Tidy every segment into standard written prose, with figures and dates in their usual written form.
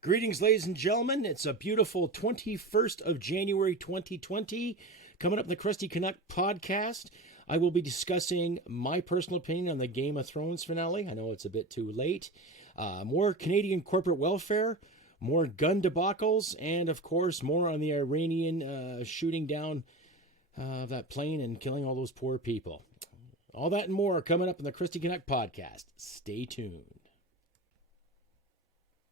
Greetings, ladies and gentlemen. It's a beautiful 21st of January 2020. Coming up in the CRUSTY CANUCK podcast, I will be discussing my personal opinion on the Game of Thrones finale. I know it's a bit too late. More Canadian corporate welfare, more gun debacles, and of course, more on the Iranian shooting down that plane and killing all those poor people. All that and more coming up in the CRUSTY CANUCK podcast. Stay tuned.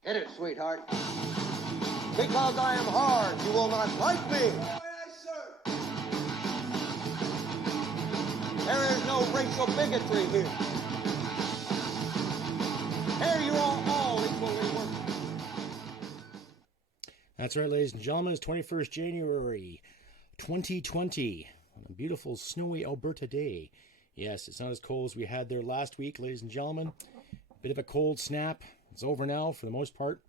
Get it, sweetheart. Because I am hard, you will not like me. Yes, sir. There is no racial bigotry here. Here you are all equally worthy. That's right, ladies and gentlemen. It's 21st January 2020 on a beautiful snowy Alberta day. Yes, it's not as cold as we had there last week, ladies and gentlemen. Bit of a cold snap. It's over now for the most part.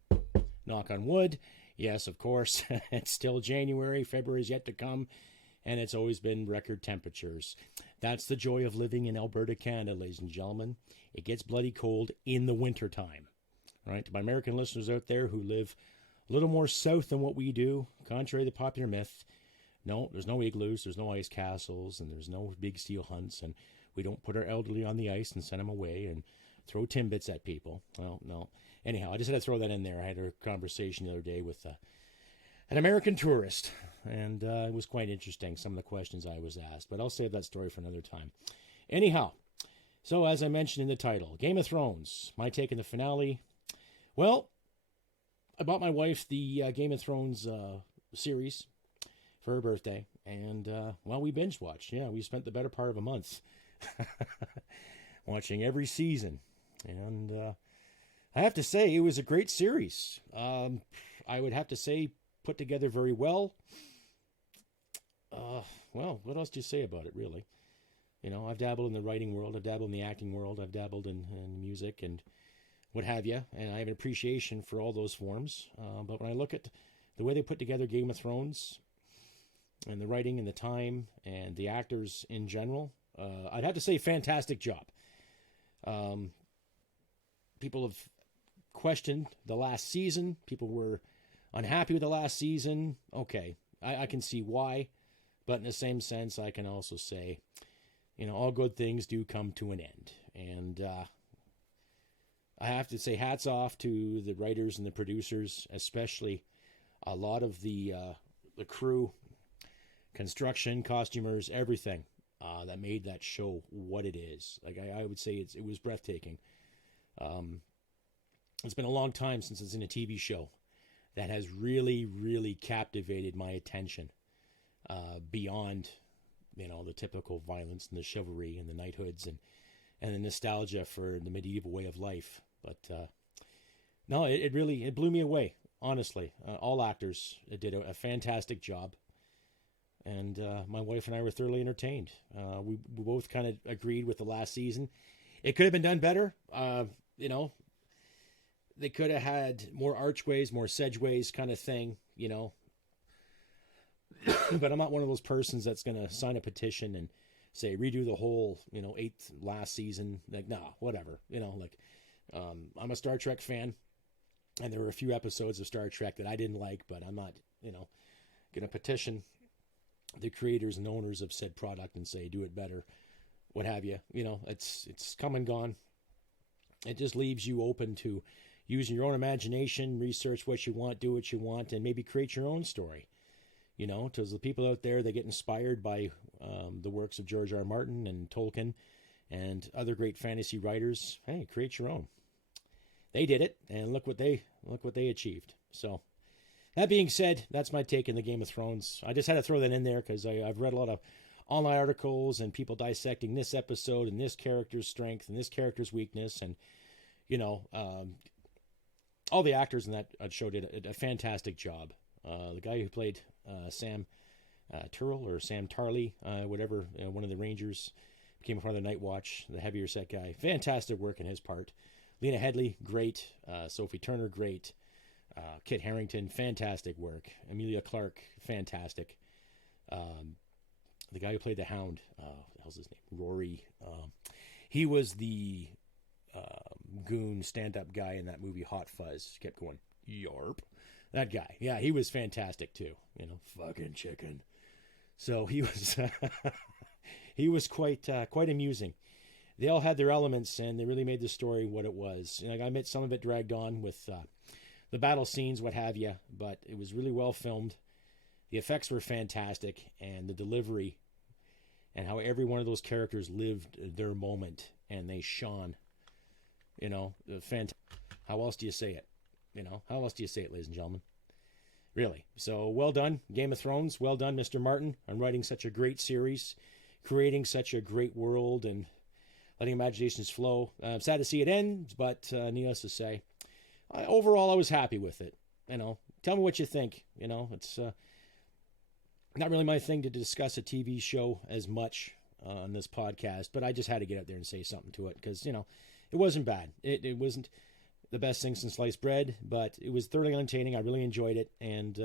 Knock on wood. Yes, of course. It's still January. February's yet to come. And it's always been record temperatures. That's the joy of living in Alberta, Canada, ladies and gentlemen. It gets bloody cold in the wintertime. Right? To my American listeners out there who live a little more south than what we do, contrary to the popular myth, no, there's no igloos, there's no ice castles, and there's no big steel hunts, and we don't put our elderly on the ice and send them away and throw timbits at people. Well, no. Anyhow, I just had to throw that in there. I had a conversation the other day with an American tourist, and it was quite interesting, some of the questions I was asked. But I'll save that story for another time. Anyhow, so as I mentioned in the title, Game of Thrones, my take on the finale. Well, I bought my wife the Game of Thrones series for her birthday, and, well, we binge watched. Yeah, we spent the better part of a month watching every season. And I have to say, it was a great series. I would have to say, put together very well. Well, what else do you say about it, really? You know, I've dabbled in the writing world. I've dabbled in the acting world. I've dabbled in music and what have you. And I have an appreciation for all those forms. But when I look at the way they put together Game of Thrones and the writing and the time and the actors in general, I'd have to say fantastic job. People have questioned the last season. People were unhappy with the last season. Okay, I can see why. But in the same sense, I can also say, you know, all good things do come to an end. And I have to say hats off to the writers and the producers, especially a lot of the crew, construction, costumers, everything. That made that show what it is. Like I would say it was breathtaking. It's been a long time since it's in a TV show that has really, really captivated my attention beyond, you know, the typical violence and the chivalry and the knighthoods and the nostalgia for the medieval way of life. But no, it really blew me away, honestly. All actors did a fantastic job. And my wife and I were thoroughly entertained. We both kind of agreed with the last season. It could have been done better. You know, they could have had more archways, more sedgeways kind of thing, you know. But I'm not one of those persons that's going to sign a petition and say, redo the whole, you know, last season. Like, nah, whatever. You know, like, I'm a Star Trek fan. And there were a few episodes of Star Trek that I didn't like, but I'm not, you know, going to petition the creators and owners of said product and say, do it better, what have you. You know, it's come and gone. It just leaves you open to using your own imagination, research what you want, do what you want, and maybe create your own story. You know, because the people out there that get inspired by the works of George R. R. Martin and Tolkien and other great fantasy writers, hey, create your own. They did it, and look what they achieved. So, that being said, that's my take on the Game of Thrones. I just had to throw that in there because I've read a lot of online articles and people dissecting this episode and this character's strength and this character's weakness. And, you know, all the actors in that show did a fantastic job. The guy who played Sam Turrell or Sam Tarley, whatever, one of the Rangers, became a part of the Night Watch, the heavier set guy. Fantastic work in his part. Lena Headey, great. Sophie Turner, great. Kit Harington, fantastic work. Emilia Clarke, fantastic. The guy who played the Hound, what the hell's his name? Rory. He was the goon stand-up guy in that movie Hot Fuzz. Kept going, Yarp. That guy. Yeah, he was fantastic too. Fucking chicken. So he was he was quite amusing. They all had their elements, and they really made the story what it was. I admit some of it dragged on with the battle scenes, what have you, but it was really well filmed. The effects were fantastic, and the delivery, and how every one of those characters lived their moment, and they shone. How else do you say it? How else do you say it, ladies and gentlemen? Really. So well done, Game of Thrones. Well done, Mr. Martin, on writing such a great series, creating such a great world, and letting imaginations flow. I'm sad to see it end, but needless to say, overall I was happy with it. Tell me what you think. It's not really my thing to discuss a TV show as much on this podcast, but I just had to get out there and say something to it because, it wasn't bad. It wasn't the best thing since sliced bread, but it was thoroughly entertaining. I really enjoyed it, and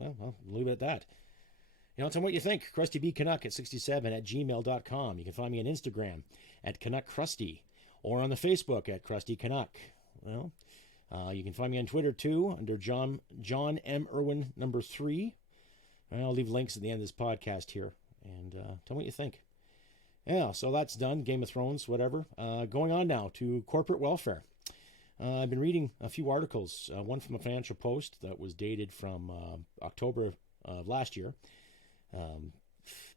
I'll leave it at that. Tell me what you think. CrustyBCanuck67@gmail.com. You can find me on Instagram at CANUCK or on the Facebook at Crusty Canuck. You can find me on Twitter too under John M. Irwin #3. I'll leave links at the end of this podcast here, and tell me what you think. Yeah, so that's done. Game of Thrones, whatever. Going on now to corporate welfare. I've been reading a few articles. One from the Financial Post that was dated from October of last year.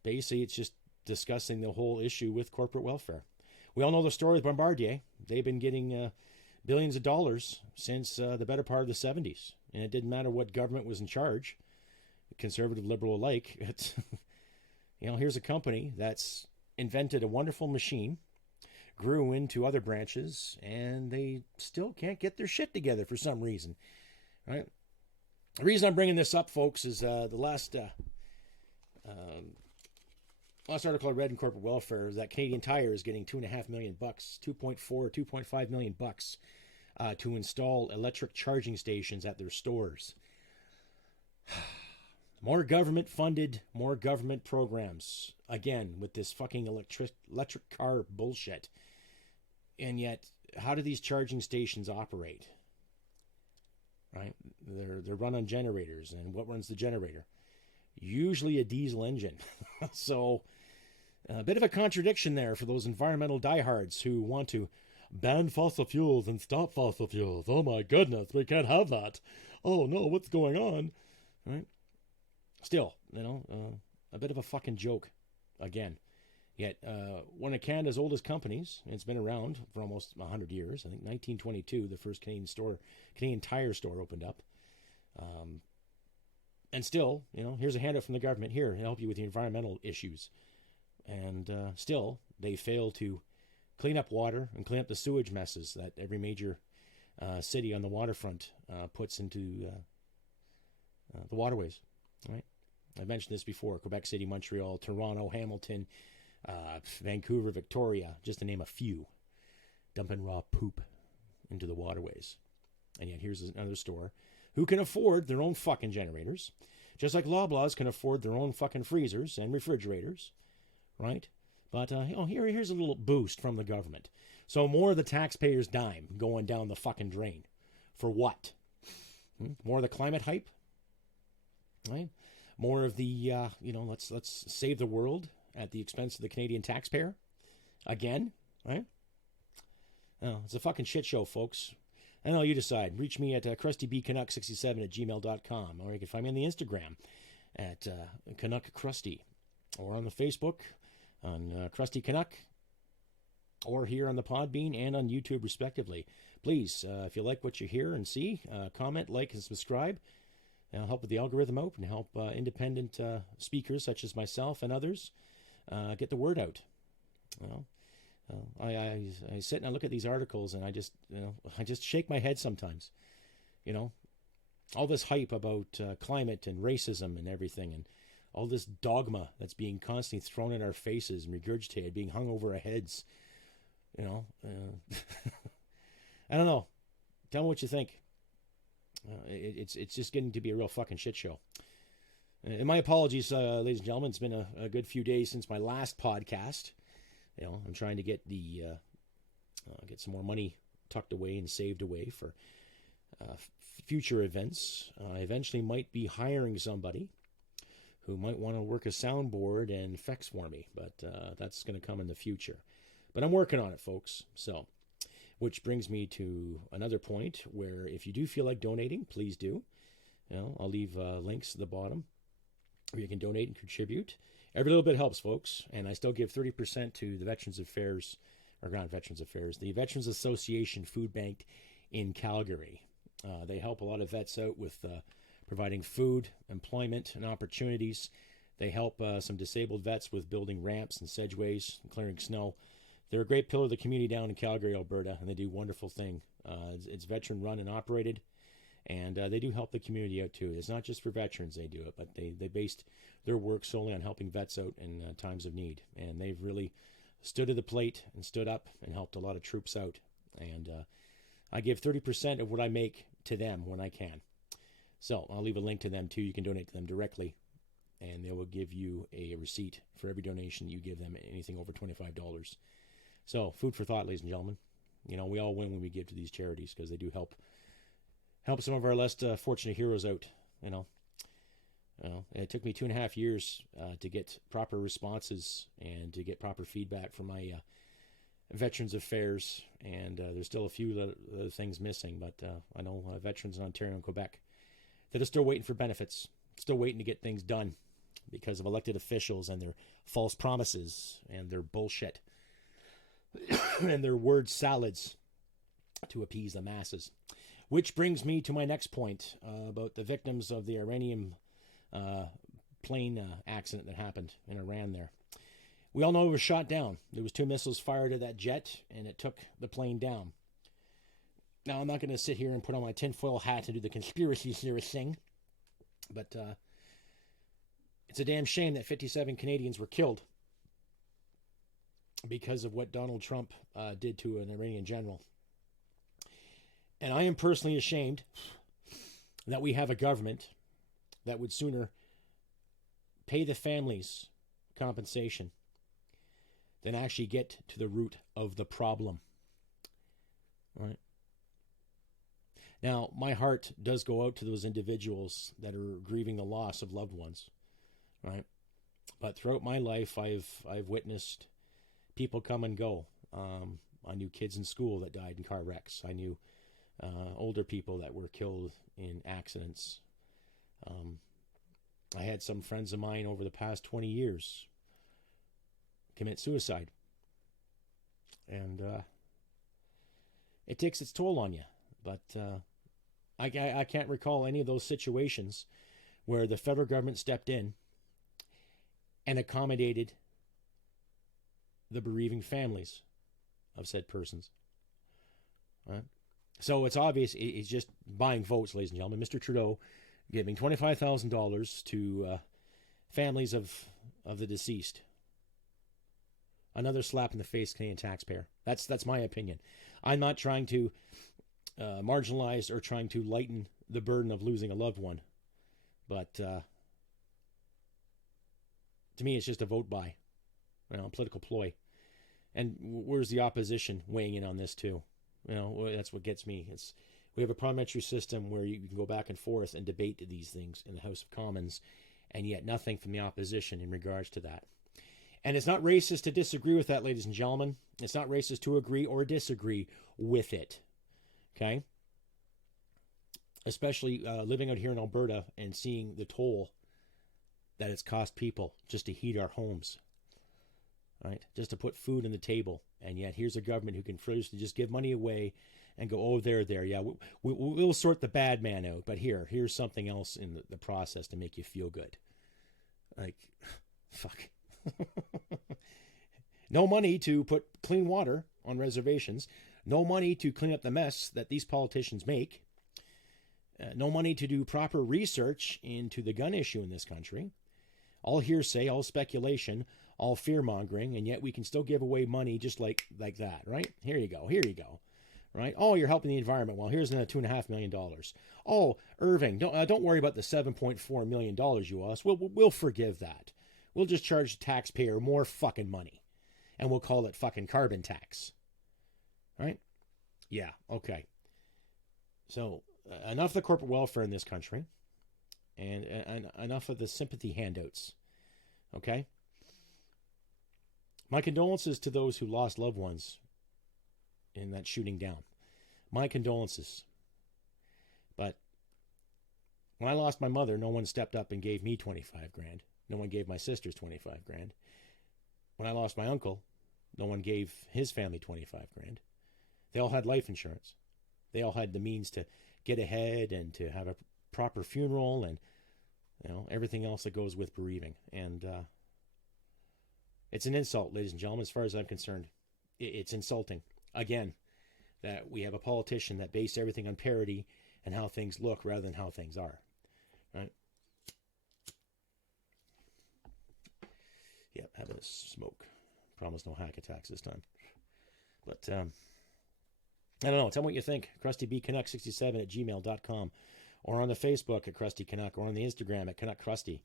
Basically, it's just discussing the whole issue with corporate welfare. We all know the story with Bombardier. They've been getting billions of dollars since the better part of the 70s. And it didn't matter what government was in charge, conservative, liberal alike. It's, here's a company that's invented a wonderful machine, grew into other branches, and they still can't get their shit together for some reason. Right? The reason I'm bringing this up, folks, is the last article I read in corporate welfare is that Canadian Tire is getting $2.5 million, $2.5 million to install electric charging stations at their stores. More government funded, more government programs. Again, with this fucking electric car bullshit. And yet, how do these charging stations operate? Right? They're run on generators, and what runs the generator? Usually a diesel engine. So, a bit of a contradiction there for those environmental diehards who want to ban fossil fuels and stop fossil fuels. Oh my goodness, we can't have that. Oh no, what's going on? Right? Still, a bit of a fucking joke. Again. Yet, one of Canada's oldest companies, and it's been around for almost 100 years. I think 1922, the first Canadian Tire store opened up. And still, here's a handout from the government here to help you with the environmental issues. And still, they fail to clean up water and clean up the sewage messes that every major city on the waterfront puts into the waterways. Right? I've mentioned this before. Quebec City, Montreal, Toronto, Hamilton, Vancouver, Victoria, just to name a few, dumping raw poop into the waterways. And yet here's another store who can afford their own fucking generators, just like Loblaws can afford their own fucking freezers and refrigerators, right? But here's a little boost from the government. So more of the taxpayers' dime going down the fucking drain. For what? More of the climate hype? Right? More of the, let's save the world at the expense of the Canadian taxpayer? Again? Right? Oh, it's a fucking shit show, folks. I know, you decide. Reach me at CrustyBCanuck67@gmail.com, or you can find me on the Instagram at CanuckCrusty, or on the Facebook on Crusty Canuck, or here on the Podbean and on YouTube, respectively. Please, if you like what you hear and see, comment, like, and subscribe. It'll help with the algorithm out and help independent speakers such as myself and others get the word out. I sit and I look at these articles and I just shake my head sometimes. All this hype about climate and racism and everything, and all this dogma that's being constantly thrown in our faces and regurgitated, being hung over our heads. I don't know. Tell me what you think. It's just getting to be a real fucking shit show. And my apologies, ladies and gentlemen. It's been a good few days since my last podcast. I'm trying to get get some more money tucked away and saved away for future events. I eventually might be hiring somebody who might want to work a soundboard and effects for me, but that's going to come in the future. But I'm working on it, folks. So, which brings me to another point where if you do feel like donating, please do. I'll leave links at the bottom where you can donate and contribute. Every little bit helps, folks. And I still give 30% to the Veterans Affairs, or not Veterans Affairs, the Veterans Association Food Bank in Calgary. They help a lot of vets out with providing food, employment, and opportunities. They help some disabled vets with building ramps and sedgeways and clearing snow. They're a great pillar of the community down in Calgary, Alberta, and they do a wonderful thing. It's veteran run and operated, and they do help the community out too. It's not just for veterans they do it, but they based their work solely on helping vets out in times of need. And they've really stood to the plate and stood up and helped a lot of troops out. And I give 30% of what I make to them when I can. So I'll leave a link to them too. You can donate to them directly, and they will give you a receipt for every donation you give them, anything over $25. So food for thought, ladies and gentlemen. We all win when we give to these charities because they do help some of our less fortunate heroes out. It took me 2.5 years to get proper responses and to get proper feedback from my Veterans Affairs, and there's still a few other things missing, but I know veterans in Ontario and Quebec that are still waiting for benefits, still waiting to get things done because of elected officials and their false promises and their bullshit and their word salads to appease the masses. Which brings me to my next point about the victims of the Iranian plane accident that happened in Iran there. We all know it was shot down. There was 2 missiles fired at that jet, and it took the plane down. Now, I'm not going to sit here and put on my tinfoil hat and do the conspiracy theorist thing, but it's a damn shame that 57 Canadians were killed because of what Donald Trump did to an Iranian general. And I am personally ashamed that we have a government that would sooner pay the families compensation than actually get to the root of the problem. Right? Now, my heart does go out to those individuals that are grieving the loss of loved ones, right? But throughout my life, I've witnessed people come and go. I knew kids in school that died in car wrecks. I knew older people that were killed in accidents. I had some friends of mine over the past 20 years commit suicide. And it takes its toll on you. But I can't recall any of those situations where the federal government stepped in and accommodated the bereaving families of said persons. Right? So it's obvious it's just buying votes, ladies and gentlemen. Mr. Trudeau giving $25,000 to families of the deceased. Another slap in the face, Canadian taxpayer. That's my opinion. I'm not trying to marginalize or trying to lighten the burden of losing a loved one. But to me, it's just a vote buy, a political ploy. And where's the opposition weighing in on this too? That's what gets me. We have a parliamentary system where you can go back and forth and debate these things in the House of Commons, and yet nothing from the opposition in regards to that. And it's not racist to disagree with that, ladies and gentlemen. It's not racist to agree or disagree with it. Okay? Especially living out here in Alberta and seeing the toll that it's cost people just to heat our homes. Right? Just to put food on the table. And yet here's a government who can frivolously just give money away and go, oh, there. Yeah, we'll sort the bad man out. But here's something else in the process to make you feel good. Like, fuck. No money to put clean water on reservations. No money to clean up the mess that these politicians make. No money to do proper research into the gun issue in this country. All hearsay, all speculation, all fear-mongering, and yet we can still give away money just like that, right? Here you go. Right? Oh, you're helping the environment. Well, here's another $2.5 million. Oh, Irving, don't worry about the $7.4 million you owe us. We'll forgive that. We'll just charge the taxpayer more fucking money. And we'll call it fucking carbon tax. Right? Yeah, okay. So, enough of the corporate welfare in this country, and enough of the sympathy handouts. Okay? My condolences to those who lost loved ones in that shooting down. My condolences. But when I lost my mother, no one stepped up and gave me 25 grand. No one gave my sisters 25 grand. When I lost my uncle, no one gave his family 25 grand. They all had life insurance. They all had the means to get ahead and to have a proper funeral and, you know, everything else that goes with bereaving. And it's an insult, ladies and gentlemen, as far as I'm concerned. It's insulting, again, that we have a politician that based everything on parity and how things look rather than how things are. Right? Yep, having a smoke. Promise no hack attacks this time. But, I don't know. Tell me what you think. CrustyBCanuck67@gmail.com, or on the Facebook at Krusty Canuck, or on the Instagram at Canuck Krusty,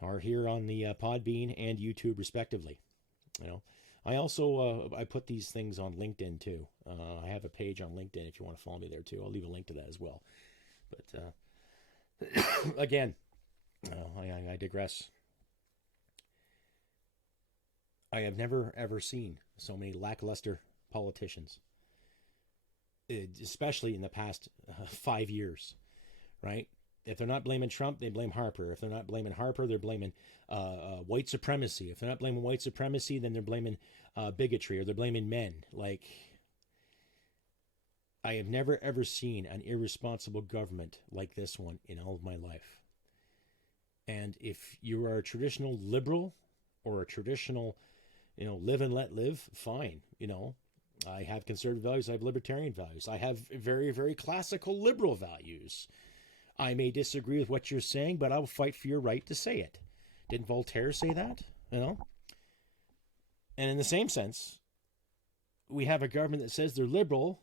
or here on the Podbean and YouTube respectively. You know, I also I put these things on LinkedIn too. I have a page on LinkedIn if you want to follow me there too. I'll leave a link to that as well. But again, I digress. I have never ever seen so many lackluster politicians, especially in the past 5 years, right? If they're not blaming Trump, they blame Harper. If they're not blaming Harper, they're blaming white supremacy. If they're not blaming white supremacy, then they're blaming bigotry, or they're blaming men. Like, I have never, ever seen an irresponsible government like this one in all of my life. And if you are a traditional liberal or a traditional, you know, live and let live, fine, you know. I have conservative values. I have libertarian values. I have very, very classical liberal values. I may disagree with what you're saying, but I will fight for your right to say it. Didn't Voltaire say that? You know? And in the same sense, we have a government that says they're liberal,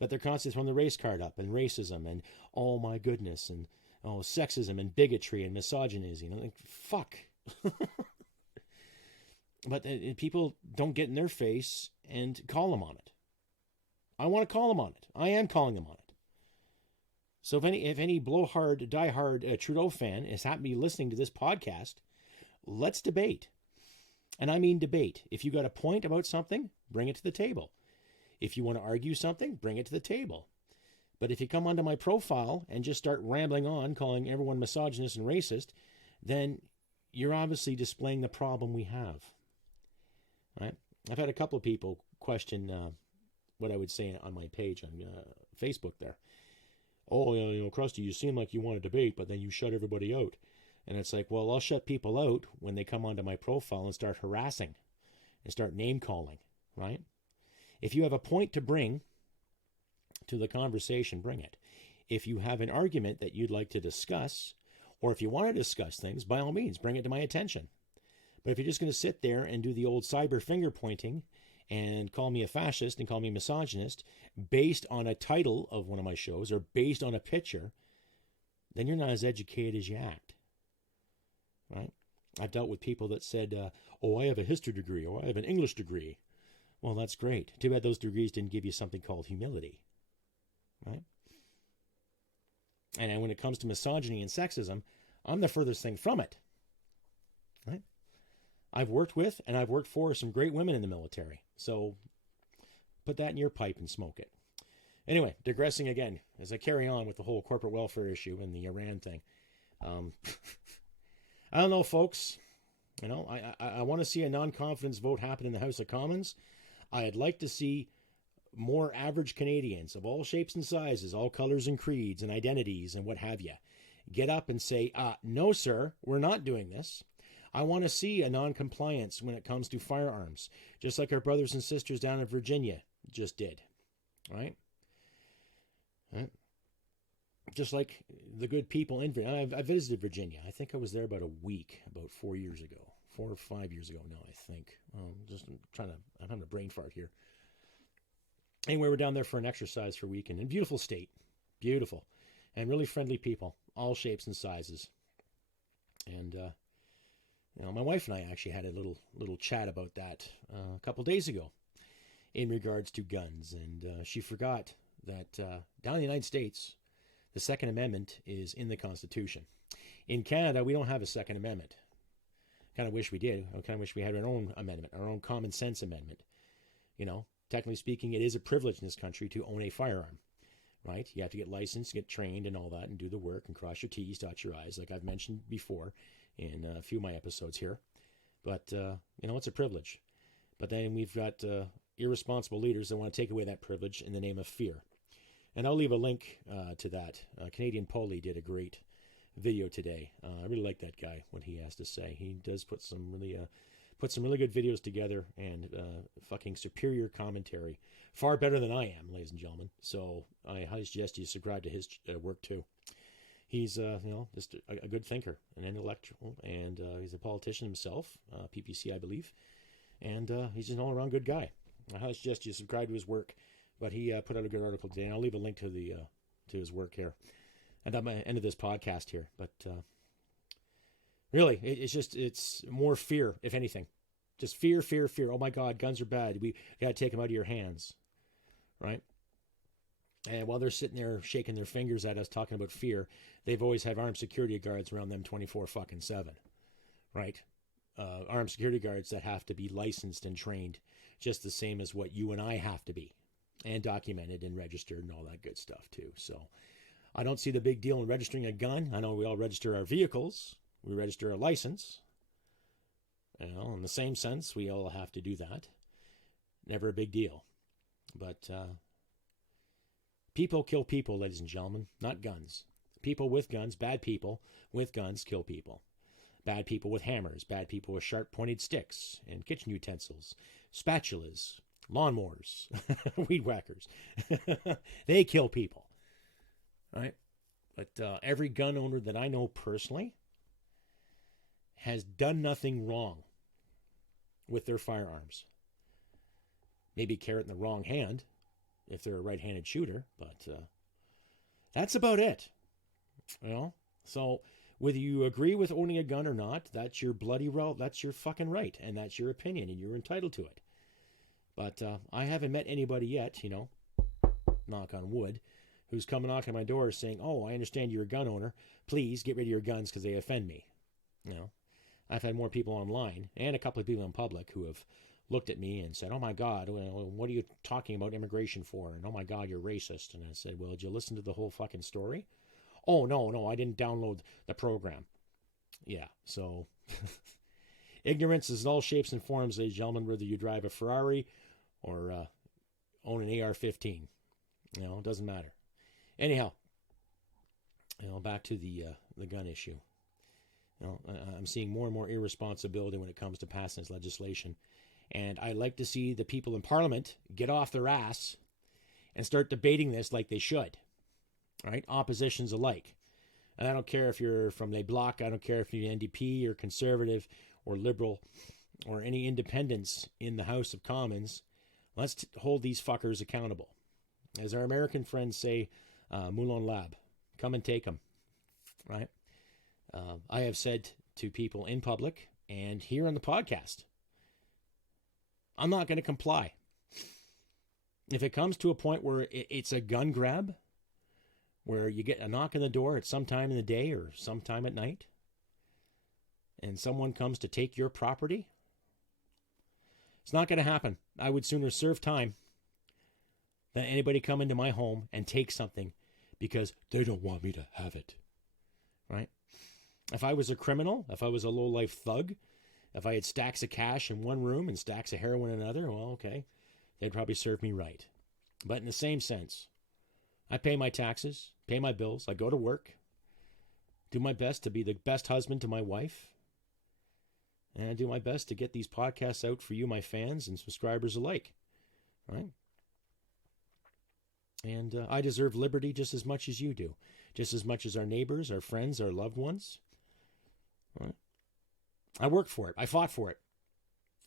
but they're constantly throwing the race card up, and racism, and oh my goodness, and oh, sexism, and bigotry, and misogyny. You know, like, fuck. But people don't get in their face and call them on it. I want to call them on it. I am calling them on it. So if any blowhard, diehard Trudeau fan is happen to be listening to this podcast, let's debate. And I mean debate. If you got a point about something, bring it to the table. If you want to argue something, bring it to the table. But if you come onto my profile and just start rambling on, calling everyone misogynist and racist, then you're obviously displaying the problem we have. Right? I've had a couple of people question what I would say on my page on Facebook there. Oh, you know, Krusty, you seem like you want to debate, but then you shut everybody out. And it's like, well, I'll shut people out when they come onto my profile and start harassing and start name calling, right? If you have a point to bring to the conversation, bring it. If you have an argument that you'd like to discuss, or if you want to discuss things, by all means, bring it to my attention. But if you're just going to sit there and do the old cyber finger pointing and call me a fascist and call me misogynist based on a title of one of my shows or based on a picture, then you're not as educated as you act. Right? I've dealt with people that said, oh, I have a history degree, or I have an English degree. Well, that's great. Too bad those degrees didn't give you something called humility. Right? And when it comes to misogyny and sexism, I'm the furthest thing from it. Right? I've worked with and I've worked for some great women in the military. So put that in your pipe and smoke it. Anyway, digressing again, as I carry on with the whole corporate welfare issue and the Iran thing. I don't know, folks. You know, I want to see a non-confidence vote happen in the House of Commons. I'd like to see more average Canadians of all shapes and sizes, all colors and creeds and identities and what have you, get up and say, no, sir, we're not doing this. I want to see a non-compliance when it comes to firearms, just like our brothers and sisters down in Virginia just did, right? Just like the good people in Virginia. I visited Virginia. I think I was there about a week, about 4 years ago. 4 or 5 years ago now, I think. I'm having a brain fart here. Anyway, we're down there for an exercise for a weekend. And beautiful state. Beautiful. And really friendly people. All shapes and sizes. And, you know, my wife and I actually had a little chat about that a couple days ago in regards to guns. And she forgot that down in the United States, The Second Amendment is in the Constitution. In Canada, we don't have a Second Amendment. Kind of wish we did. I kind of wish we had our own amendment, our own common sense amendment. You know, technically speaking, it is a privilege in this country to own a firearm, right? You have to get licensed, get trained and all that and do the work and cross your T's, dot your I's, like I've mentioned before in a few of my episodes here. But, you know, it's a privilege. But then we've got irresponsible leaders that want to take away that privilege in the name of fear. And I'll leave a link to that. Canadian Polly did a great video today. I really like that guy, what he has to say. He does put some really good videos together and fucking superior commentary. Far better than I am, ladies and gentlemen. So I highly suggest you subscribe to his work too. He's, you know, just a good thinker, an intellectual, and he's a politician himself, PPC, I believe. And he's just an all-around good guy. I highly suggest you subscribe to his work. But he put out a good article today, and I'll leave a link to his work here. And at the end of this podcast here. But really, it's more fear, if anything. Just fear, fear, fear. Oh my God, guns are bad. We got to take them out of your hands, right? And while they're sitting there shaking their fingers at us talking about fear, they've always had armed security guards around them 24/7, right? Armed security guards that have to be licensed and trained just the same as what you and I have to be. And documented and registered and all that good stuff too. So I don't see the big deal in registering a gun. I know we all register our vehicles. We register a license. You know, in the same sense, we all have to do that. Never a big deal. But people kill people, ladies and gentlemen, not guns. People with guns, bad people with guns kill people. Bad people with hammers, bad people with sharp pointed sticks and kitchen utensils, spatulas, lawnmowers, weed whackers. They kill people, right? But every gun owner that I know personally has done nothing wrong with their firearms. Maybe carry it in the wrong hand if they're a right-handed shooter, but that's about it. You know, so whether you agree with owning a gun or not, that's your bloody well, that's your fucking right, and that's your opinion, and you're entitled to it. But I haven't met anybody yet, you know, knock on wood, who's come knocking on my door saying, oh, I understand you're a gun owner. Please get rid of your guns because they offend me. You know, I've had more people online and a couple of people in public who have looked at me and said, oh, my God, what are you talking about immigration for? And, oh, my God, you're racist. And I said, well, did you listen to the whole fucking story? Oh, no, I didn't download the program. Yeah, so ignorance is in all shapes and forms, ladies and gentlemen, whether you drive a Ferrari or own an AR-15. You know, it doesn't matter. Anyhow, you know, back to the gun issue. You know, I'm seeing more and more irresponsibility when it comes to passing this legislation. And I like to see the people in Parliament get off their ass and start debating this like they should. Right? Oppositions alike. And I don't care if you're from the Bloc, I don't care if you're NDP or Conservative or Liberal or any independents in the House of Commons. Let's hold these fuckers accountable. As our American friends say, Moulin Lab, come and take them, right? I have said to people in public and here on the podcast, I'm not going to comply. If it comes to a point where it's a gun grab, where you get a knock on the door at some time in the day or sometime at night, and someone comes to take your property, it's not going to happen. I would sooner serve time than anybody come into my home and take something because they don't want me to have it, right? If I was a criminal, if I was a low-life thug, if I had stacks of cash in one room and stacks of heroin in another, well, okay, they'd probably serve me right. But in the same sense, I pay my taxes, pay my bills, I go to work, do my best to be the best husband to my wife, and I do my best to get these podcasts out for you, my fans and subscribers alike, right? And I deserve liberty just as much as you do, just as much as our neighbors, our friends, our loved ones. Right? I worked for it. I fought for it.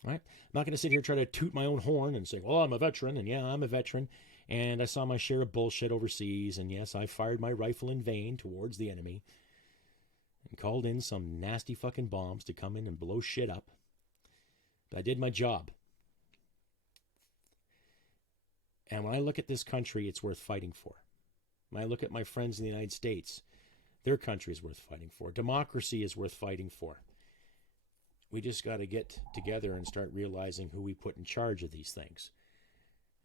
Right? I'm not going to sit here and try to toot my own horn and say, well, I'm a veteran. And yeah, I'm a veteran. And I saw my share of bullshit overseas. And yes, I fired my rifle in vain towards the enemy and called in some nasty fucking bombs to come in and blow shit up. But I did my job. And when I look at this country, it's worth fighting for. When I look at my friends in the United States, their country is worth fighting for. Democracy is worth fighting for. We just got to get together and start realizing who we put in charge of these things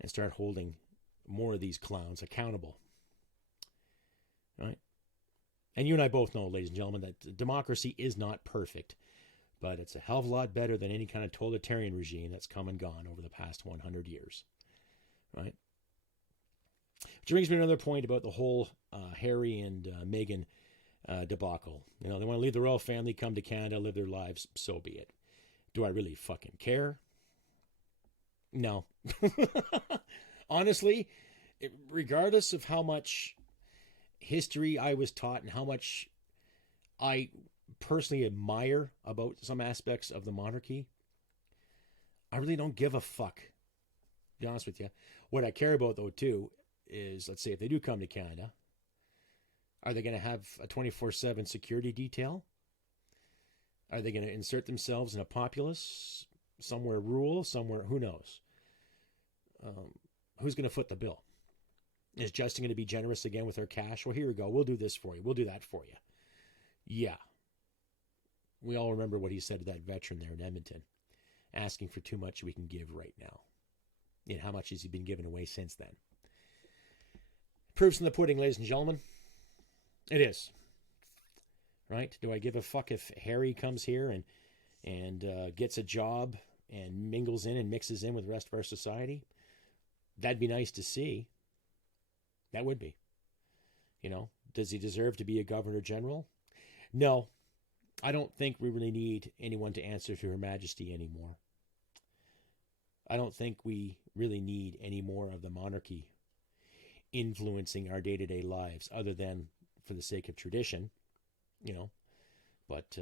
and start holding more of these clowns accountable. Right? And you and I both know, ladies and gentlemen, that democracy is not perfect, but it's a hell of a lot better than any kind of totalitarian regime that's come and gone over the past 100 years. Right? Which brings me to another point about the whole Harry and Meghan debacle. You know, they want to leave the royal family, come to Canada, live their lives, so be it. Do I really fucking care? No. Honestly, regardless of how much history I was taught and how much I personally admire about some aspects of the monarchy, I really don't give a fuck, to be honest with you. What I care about, though, too, is, let's say, if they do come to Canada, are they going to have a 24/7 security detail? Are they going to insert themselves in a populace, somewhere rural, somewhere, who knows? Who's going to foot the bill? Is Justin going to be generous again with our cash? Well, here we go. We'll do this for you. We'll do that for you. Yeah. We all remember what he said to that veteran there in Edmonton, asking for too much we can give right now. And how much has he been given away since then? Proof's in the pudding, ladies and gentlemen. It is. Right? Do I give a fuck if Harry comes here and gets a job and mingles in and mixes in with the rest of our society? That'd be nice to see. That would be. You know, does he deserve to be a governor general? No. I don't think we really need anyone to answer to Her Majesty anymore. I don't think we really need any more of the monarchy influencing our day-to-day lives, other than for the sake of tradition, you know. But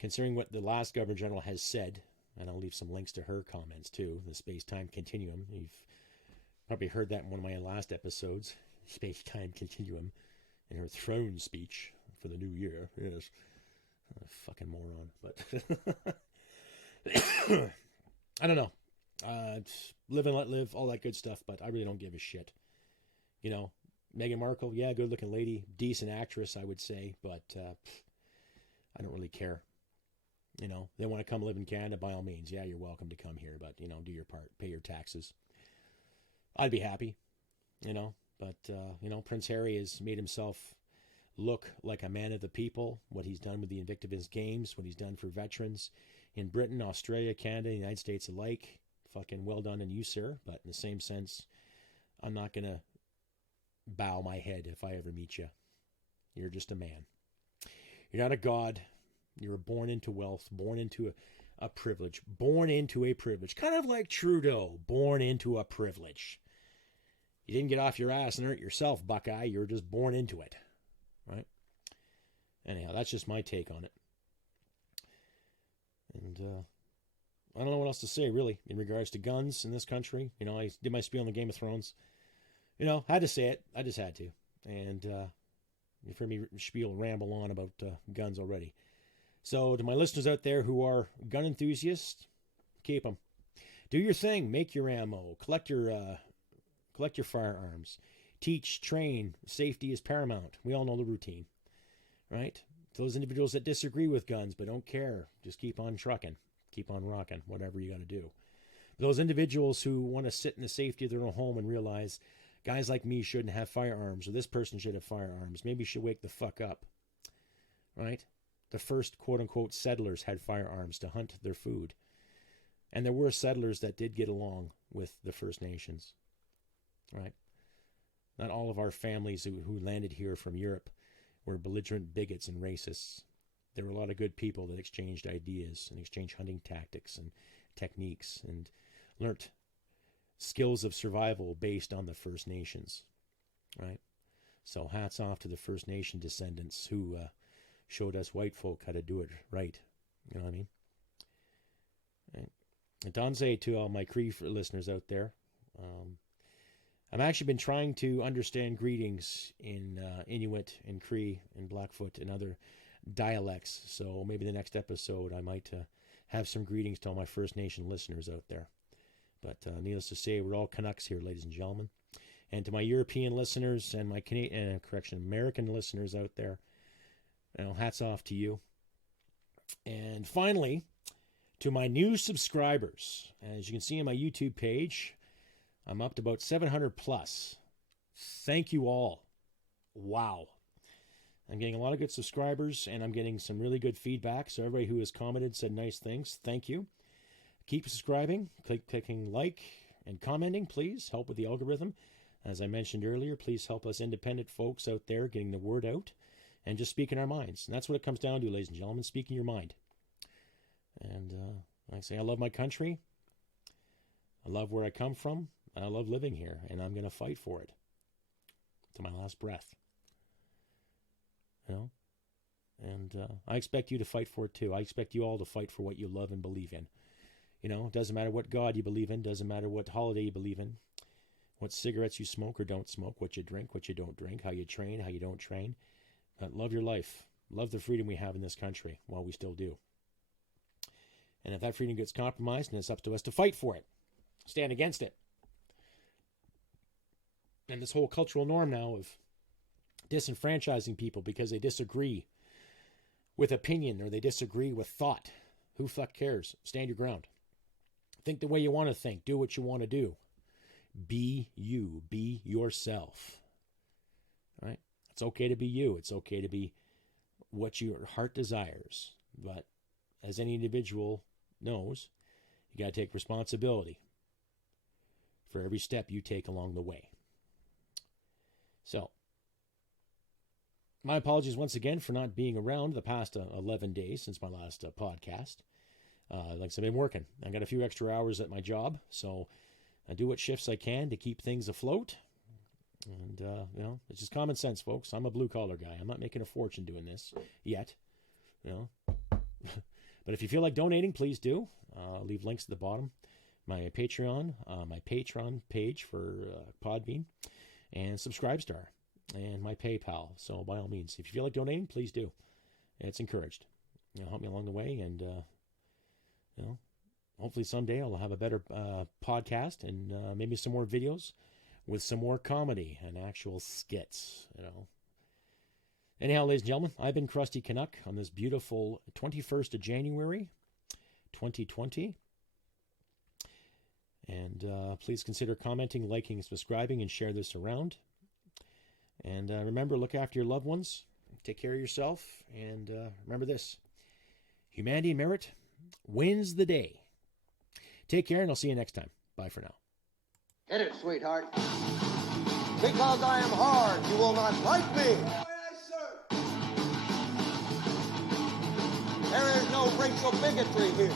considering what the last Governor General has said, and I'll leave some links to her comments too, the space-time continuum. You've probably heard that in one of my last episodes, space-time continuum, in her throne speech for the new year. Yes, fucking moron. But I don't know. Live and let live, all that good stuff, but I really don't give a shit. You know, Meghan Markle, yeah, good-looking lady, decent actress, I would say, but I don't really care. You know, they want to come live in Canada, by all means. Yeah, you're welcome to come here, but, you know, do your part, pay your taxes. I'd be happy, you know, but, you know, Prince Harry has made himself look like a man of the people, what he's done with the Invictus Games, what he's done for veterans in Britain, Australia, Canada, the United States alike. Fucking well done on you, sir. But in the same sense, I'm not going to bow my head if I ever meet you. You're just a man. You're not a god. You were born into wealth, born into a privilege, born into a privilege. Kind of like Trudeau, born into a privilege. You didn't get off your ass and hurt yourself, Buckeye. You were just born into it. Right? Anyhow, that's just my take on it. And I don't know what else to say, really, in regards to guns in this country. You know, I did my spiel on the Game of Thrones. You know, had to say it. I just had to. And you've heard me spiel ramble on about guns already. So to my listeners out there who are gun enthusiasts, keep them. Do your thing. Make your ammo. Collect your firearms. Teach, train. Safety is paramount. We all know the routine, right? Those individuals that disagree with guns but don't care, just keep on trucking. Keep on rocking, whatever you got to do. Those individuals who want to sit in the safety of their own home and realize guys like me shouldn't have firearms, or this person should have firearms, maybe you should wake the fuck up, right? The first quote-unquote settlers had firearms to hunt their food. And there were settlers that did get along with the First Nations, right? Not all of our families who landed here from Europe were belligerent bigots and racists. There were a lot of good people that exchanged ideas and exchanged hunting tactics and techniques and learnt skills of survival based on the First Nations, right? So hats off to the First Nation descendants who showed us white folk how to do it right. You know what I mean? And Danze, to all my Cree listeners out there, I've actually been trying to understand greetings in Inuit and Cree and Blackfoot and other dialects. So maybe the next episode I might have some greetings to all my First Nation listeners out there. But needless to say, we're all Canucks here, ladies and gentlemen. And to my European listeners and my American listeners out there, hats off to you. And finally, to my new subscribers, as you can see on my YouTube page, I'm up to about 700 plus. Thank you all. Wow. I'm getting a lot of good subscribers, and I'm getting some really good feedback. So everybody who has commented, said nice things, thank you. Keep subscribing, clicking like, and commenting, please. Help with the algorithm. As I mentioned earlier, please help us independent folks out there getting the word out and just speaking our minds. And that's what it comes down to, ladies and gentlemen, speaking your mind. And like I say, I love my country. I love where I come from. I love living here, and I'm going to fight for it to my last breath. And I expect you to fight for it too. I expect you all to fight for what you love and believe in. It doesn't matter what God you believe in, doesn't matter what holiday you believe in, what cigarettes you smoke or don't smoke, what you drink, what you don't drink, how you train, how you don't train. Love your life. Love the freedom we have in this country while we still do. And if that freedom gets compromised, then it's up to us to fight for it. Stand against it. And this whole cultural norm now of disenfranchising people because they disagree with opinion or they disagree with thought. Who fuck cares? Stand your ground. Think the way you want to think. Do what you want to do. Be you. Be yourself. All right? It's okay to be you. It's okay to be what your heart desires. But as any individual knows, you got to take responsibility for every step you take along the way. So, my apologies once again for not being around the past 11 days since my last podcast. Like I said, I've been working. I got a few extra hours at my job, so I do what shifts I can to keep things afloat. And, it's just common sense, folks. I'm a blue-collar guy. I'm not making a fortune doing this yet, But if you feel like donating, please do. I'll leave links at the bottom. My Patreon page for Podbean, and Subscribestar, and my PayPal. So by all means, if you feel like donating, please do. It's encouraged. Help me along the way, and hopefully someday I'll have a better podcast and maybe some more videos with some more comedy and actual skits. Anyhow, ladies and gentlemen, I've been CRUSTY CANUCK on this beautiful 21st of January, 2020. And please consider commenting, liking, and subscribing, and share this around. And remember, look after your loved ones. Take care of yourself. And remember this. Humanity and merit wins the day. Take care, and I'll see you next time. Bye for now. Hit it, sweetheart. Because I am hard, you will not like me. There is no racial bigotry here.